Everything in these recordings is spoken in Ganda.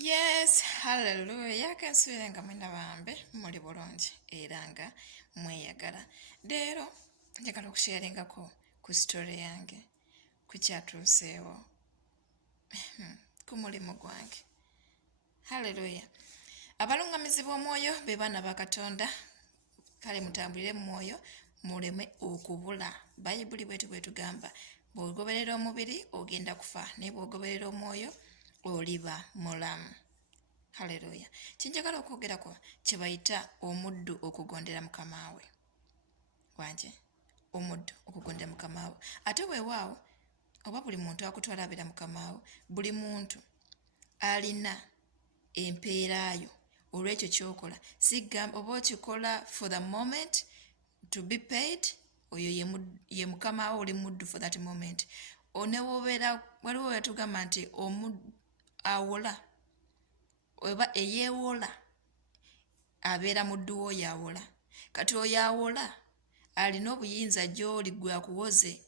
Yes, hallelujah. Kansubirenga mwena bambe muli bulungi era nga mweyagala. Leero njagala okusharingako ku story yange ku kyatuuseewo ku mulimu gwange. Hallelujah. Abalungamizi b'omwoyo be baana ba Katonda, kale mutambulire mu mwoyo muleme okubula. Bayibuli bwetu tugamba bw'ogoberera omubiri ogenda kufa naye bw'ogoberera omwoyo oliba mulamu. Haleluya. Kinjagala okwogerako kye bayita omuddu okugondera mukama we wanje. Omuddu okugondera mukama we. Ate weewaawo oba buli muntu akutwala abeera mukama we, buli muntu alina empeerayo olw'ekyo ky'okola. Sigamba oba okikola for the moment to be paid, oyo ye mukama we, oli muddu for that moment. Onewobeera waliwo yatugamba nti omuddu awola oba eyeewola abeera muddu w'oyo awola. Kati oyo awola alina obuyinza gy'oli gwe akuwoze,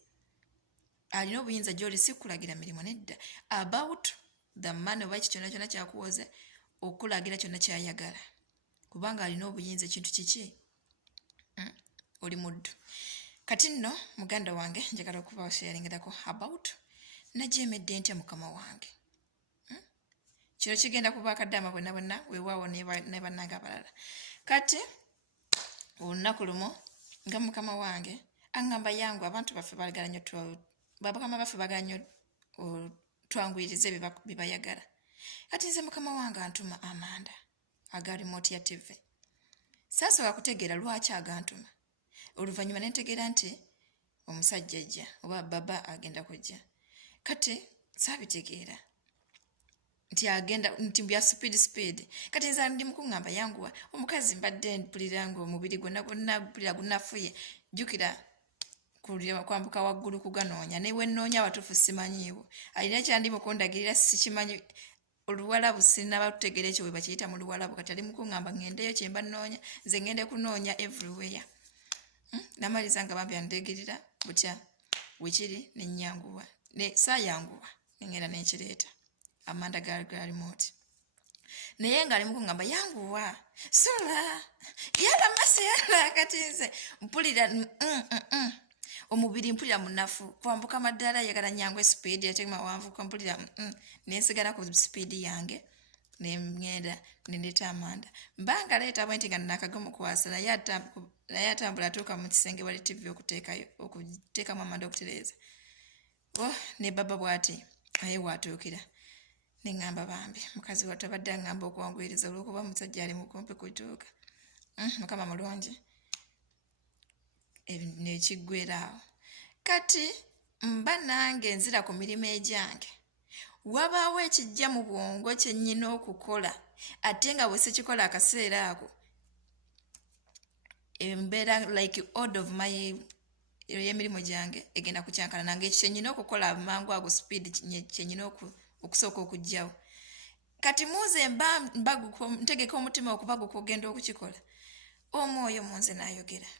alina obuyinza gy'oli si kulagira mirimu nedda, about the money oba kyonna kyonna kyakuwoze okulagira kyonna kyayagala, kubanga alina obuyinza. Ekintu kiki? Oli muddu. Kati nno muganda wange njagala okuba osharingirako about najeemedde ntya mukama wange. Kino kigenda kuba akaddaama bonna weewaawo ne bannange abalala. Kati olunaku lumu nga mukama wange aŋŋamba yangu abantu baffe baagala nnyo bakama baffe baagala nnyo twanguyirize bye bayagala. Kati nze mukama wange antuma amanda aga remote ya TV. Saasobola kutegeera lwaki agantuma. Oluvannyuma ne ntegeera nti omusajja ajja oba baba agenda kujja. Kati saabitegeera nti agenda nti bya speed. Kati nza ndi mukuŋŋamba yanguwa omukazi mbadde mpulira nga omubiri gwonna mpulira gunafuye. Jjukira kwambuka waggulu kuganoonya ne we nnoonya abatuufu simanyiiwo. Alina kyandi mukundagirira sikimanyi. Oluwalabu sinaba tutegeera ekyo bwe bakiyita mu luwalabu. Kati ali mukuŋŋamba ŋŋendeyo kye mba nnoonya, nze ŋŋende kunoonya everywhere. Namaliza nga bambi andeegirira butya wekiri ne nnyanguwa. Saayanguwa ne ŋŋenda n'enkireeta amanda ga remote. Naye ng'ali mukuŋŋamba yanguwa sula yala masi yala. Kati nze mpulira omubiri mpulira munafu kwambuka maddala yagala nyangu speed ate mawanvuka mpulira nensigala ku speed yange nengenda nendeeta amanda. Mbanga leeta bwenti nga nakagamukwasa naye atambula atuuka mu kisenge wali TV okuteekamu amanda okutereeza. Ne baba bw'ati naye waatuukira neŋŋamba bambi mukazi wattu abadde aŋŋamba okuwanguyiriza olw'okuba omusajja ali mukumpi kutuuka. Mukama mulungi nekiggweeraawo. Kati mba nange nzira ku mirimu egyange, wabaawo ekijja mu bwongo kye nnyina okukola ate nga bwe sikikola akaseera ako embeera like order of my y'emirimu gyange egenda kukyankana nange ekyo kyennyina okukola amangu ago speed kyennyina okusooka okugjawo. Kati muze ntegeka omutima okubaguka ogenda okukikola. Omwoyo munze n'ayogera,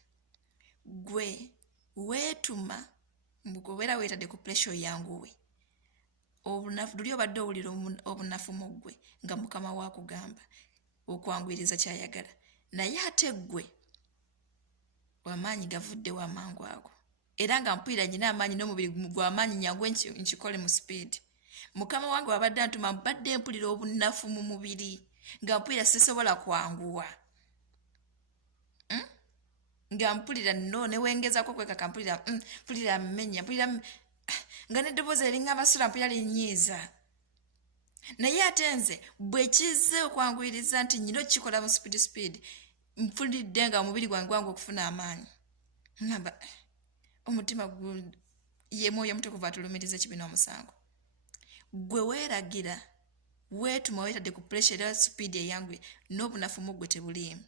gwe weetuma mbugobeera weetadde ku pressure yanguwe. Obunafu luli obadde owulira obunafu mu ggwe nga mukama waakugamba okwanguyiriza kyayagala, naye ate ggwe wamaanyi gavuddewo amangu ago era nga mpulira nyina amaanyi n'omubiri gw'amaanyi nyangu nkikole mu speed. Mukama wange wabadde antuma mbadde mpulira obunafu mu mubiri nga mpulira sisobola kwanguwa. Nga mpulira no newengezako kwekaka mpulira mmenya mpulira nga n'eddoboozi eringa amasula mpulira linnyiiza. Naye ate nze bwe kize okwanguyiriza nti nyina okukikola mu speed mpulidde nga omubiri gwange wangu okufuna amaanyi. Ngamba omutima ye mwoyo omutukuvu atulumiriza ekibi n'omusango. Gwe weeragira weetuma weetadde ku pressure era speed eyangu n'obunafu mu ggwe tebuliimu.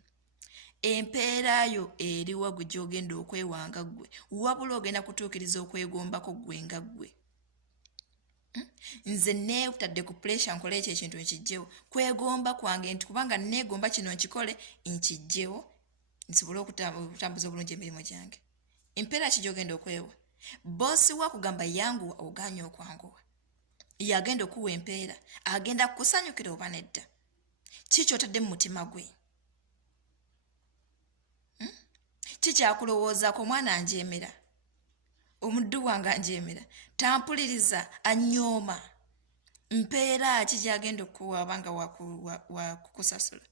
Empeerayo eriwa gwe gy'ogenda okwewanga ggwe, wabula ogenda kutuukiriza okwegombako ggwe nga ggwe. Nze neetadde ku pressure nkole ekyo ekintu nkijjewo, kwegomba kwange nti kubanga neegomba kino nkikole nkijjewo nsobole okutambuza obulungi emirimu gyange. Empeera ki gy'ogenda okwewa? Boosi wa kugamba yanguwa oganye okwanguwa. yagenda okuwa empeera agenda kukusanyukira oba nedda kikyotadde mu mutima gwe kikyakulowoozaako omwana anjeemera omuddu wange anjeemera tampuliriza anyooma mpeera ki gyagenda okuwa abanga wakukusasula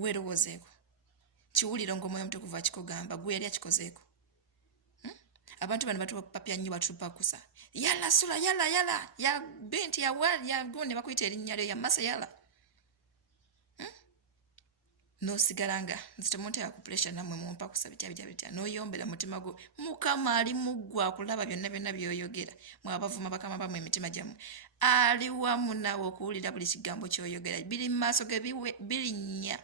weerowoozeeko kiwulire ng'omwoyo omutukuvu akikugamba gwe yali akikozeeko abantu bano batupapya nnyo batupakusa yala sula yala ya binti ya gunde bakuyita erinnya lyo ya masa yala nosigalanga nzitemunteeka ku pressure nammwe mumpakusa bitya noyombera mutima gwo Mukama ali muggwa akulaba byonna byoyogera mwabavuma bakama bamwe emitima gyammwe ali wamu nawe okuwulira buli kigambo kyoyogera biri mu maaso ge birinnya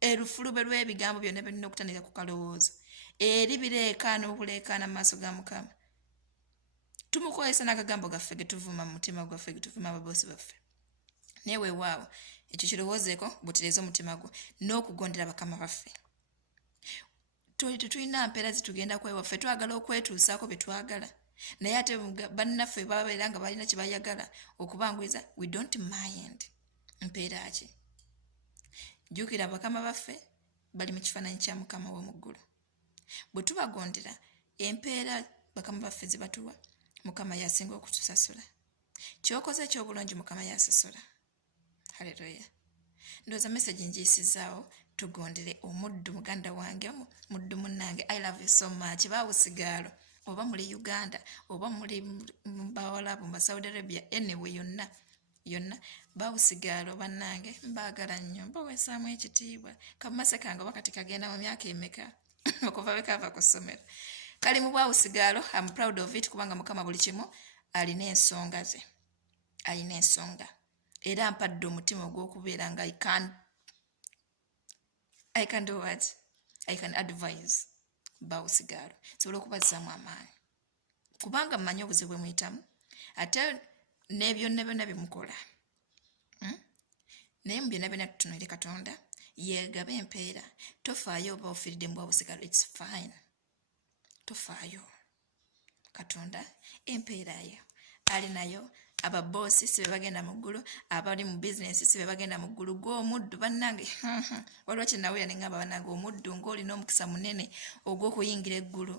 erufulube lw'ebigambo byonna byonna okutandika ku kalowoozo eri bireekaana obuleekaana mu maaso ga Mukama tumukozesa n'akagambo gaffe ge tuvuma mu mutima gwaffe ge tuvuma ababosi baffe naye weewaawo ekyo kirowoozeeko butereeza omutima gwo n'okugondera bakama baffe tetulina mpeera zitugenda kwewaffe twagala okwetuusaako bye twagala naye ate bannaffe babeera nga balina kye bayagala okubanguliza we don't mind mpeera ki jjukira bakama baffe bali mu kifaananyi kya Mukama w'omu ggulu bwe tubagondera empeera bakama baffe zibatuwa Mukama yasinga okutusasula kyokoze ekyobulungi Mukama yasasula haleluya ndowooza message njiyisizaawo tugondere omuddu muganda wange muddu munnange I love you so much baawusigaalo oba muli Uganda oba muli bawalabu mba Saudi Arabia anyway yonna baawusigaalo bannange mbaagala nnyo mbaweesaamu ekitiibwa kamase kange oba kati kagenda mu myaka emeka okuva bekava ku ssomero kali mu bwawusigaalo I'm proud of it kubanga Mukama buli kimu alina ensonga ze alina ensonga era mpadde omutima ogw'okubeera nga I can do what? I can advise bawusigaalo nsobola okubazzaamu amaanyi kubanga mmanyi obuzibu bwe muyitamu ate n'ebyonna byonna bye mukola naye mu byonna byonna tutunuulire Katonda yeegaba empeera tofaayo oba ofiiridde mu bwawusigaalo it's fine tofaayo Katonda empeera yo ali nayo ababoosi si be bagenda mu ggulu abali mu bizinesi si be bagenda mu ggulu gw'omuddu bannange waliwo kye nawulira ne ngamba bannange omuddu ng'olina omukisa munene ogw'okuyingira eggulu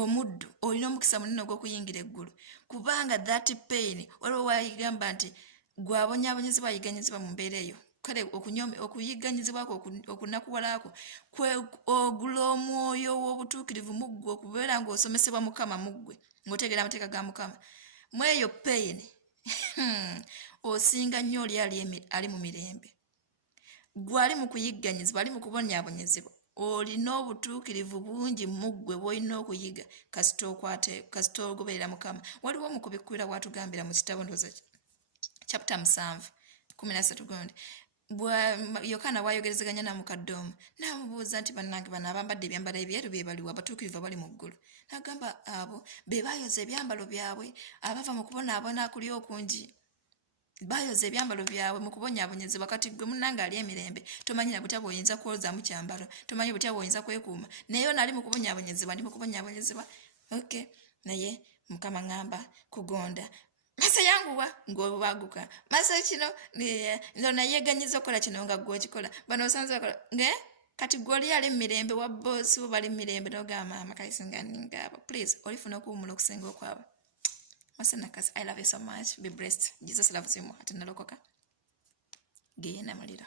omuddu olina omukisa munene ogw'okuyingira eggulu kubanga that pain waliwo wayigamba nti gwabonyaabonyezebwa ayiganyizibwa mu mbeera eyo kale okuyiganyizibwako okunakuwalaako ogula omwoyo w'obutuukirivu mu ggwe okubeera ng'osomesebwa Mukama mu ggwe ng'otegeera amateeka ga Mukama mu eyo pain osinga nnyo oli ali mu mirembe gwe ali mu kuyigganyizibwa ali mu kubonyaabonyezebwa olina obutuukirivu bungi mu ggwe bw'olina okuyiga kasita ogoberera Mukama waliwo mu kubikkulira bw'atugambira mu kitabo ndowooza chapter 7:13 gonde Yokaana bw'ayogerezeganya na mukadde omu n'amubuuza nti bannange bano abambadde ebyambalo ebyeru bye baliwa abatuukirivu abali mu ggulu n'agamba abo be baayoza ebyambalo byabwe abava mu kubonaabona kuli okungi baayoza ebyambalo byabwe mu kubonyaabonyezebwa kati gwe munnange ali emirembe tomanyi na butya bw'oyinza kwozaamu kyambalo tomanyi butya bw'oyinza kwekuuma naye ono ali mu kubonyaabonyezebwa ndi mu kubonyaabonyezebwa okay naye Mukama ŋŋamba kugonda masa yanguwa ng'obaguka masa kino nona yeeganyiza okukola kino nga gwe okikola bano osanze bakola kati gwe oli ali mu mirembe wa boosi bo bali mu mirembe n'ogamba maama kayisinga ningaabo please olifuna okuwumula okusinga okwabo masa nakasi I love you so much be blessed Jesus loves you more ate nalokoka genda muliro